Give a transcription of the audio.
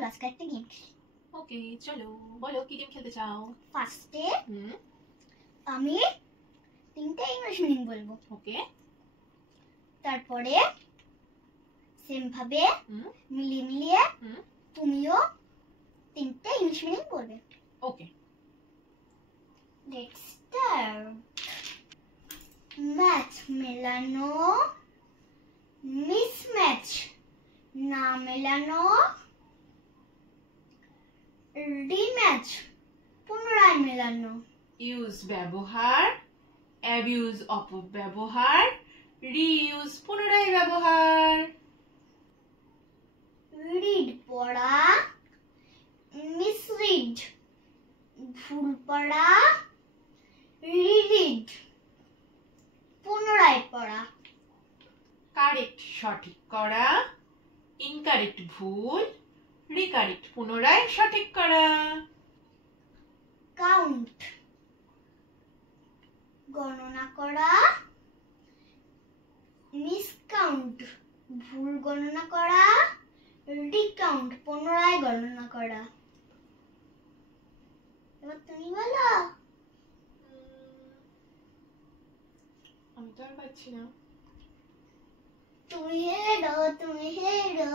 চলো আজকে একটা গেম খেলি। ওকে চলো, বলো কি গেম খেলতে চাও? ফার্স্টে আমি তিনটে ইংলিশ মিনিং বলবো। ওকে। তারপরে সেম ভাবে মিলিয়ে মিলিয়ে তুমিও তিনটে ইংলিশ মিনিং বলবে। ওকে। Let's start. ম্যাচ মেলানো, মিসম্যাচ না মেলানো, রিম্যাচ পুনরায় মেলানো। ইউজ ব্যবহার, অ্যাবিউজ অপব্যবহার, রিইউজ পুনরায় ব্যবহার। রিড পড়া, মিসরিড ভুল পড়া, রিরিড পুনরায় পড়া। কারেক্ট সঠিক করা, ইনকারেক্ট ভুল, রিকারেক্ট পুনরায় সঠিক করা। কাউন্ট গণনা করা, মিসকাউন্ট ভুল গণনা করা, রিকাউন্ট পুনরায় গণনা করা। এবার তুমি বলো। আমি তো আর পাচ্ছি না। তুমি হেরো।